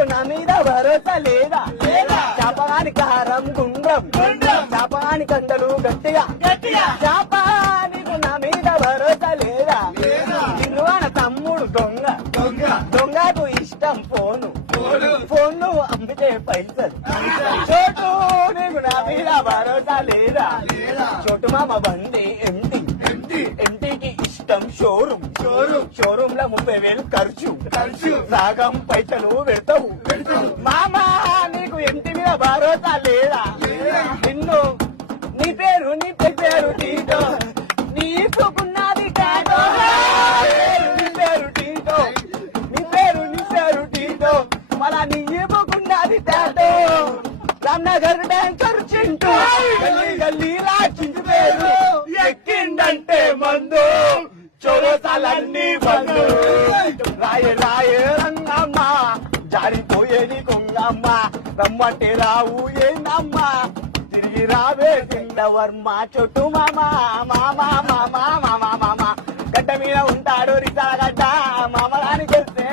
నీకు నా మీద భరోసా లేదా చాపగాని కారం గుండ్రం చాపగాని కండలు గట్టిగా చాప నీకు నా మీద భరోసా లేదా తిరువాన తమ్ముడు దొంగ దొంగకు ఇష్టం ఫోన్లు అమ్మితే పైసలు చోటు నీకు నా మీద భరోసా లేదా చోటు మామ బండి ఎంటీకి ఇష్టం షోరూమ్ లో 30,000 ఖర్చు సగం పైసలు పెడతావు మామా నీకు ఎంటి మీద భరోసా లేదా నిన్ను నీ పేరు టీటో నీకున్నది టాటో నీ పేరు టీటో మళ్ళా నీకున్నది టాటో రామ్నగర్ బ్యాంకర్ చింటూ గల్లీలా చింటు పేరు ఎక్కిందంటే మందు చోరసాలన్నీ బందు రాయ రంగమ్మ జారిపోయేది కొంగమ్మ రమ్మంటే రావు ఏందమ్మా తిరిగి రావే వర్మ చొట్టు మామా గడ్డ మీద ఉంటాడు రిసాగడ్డ మామగాని చేస్తే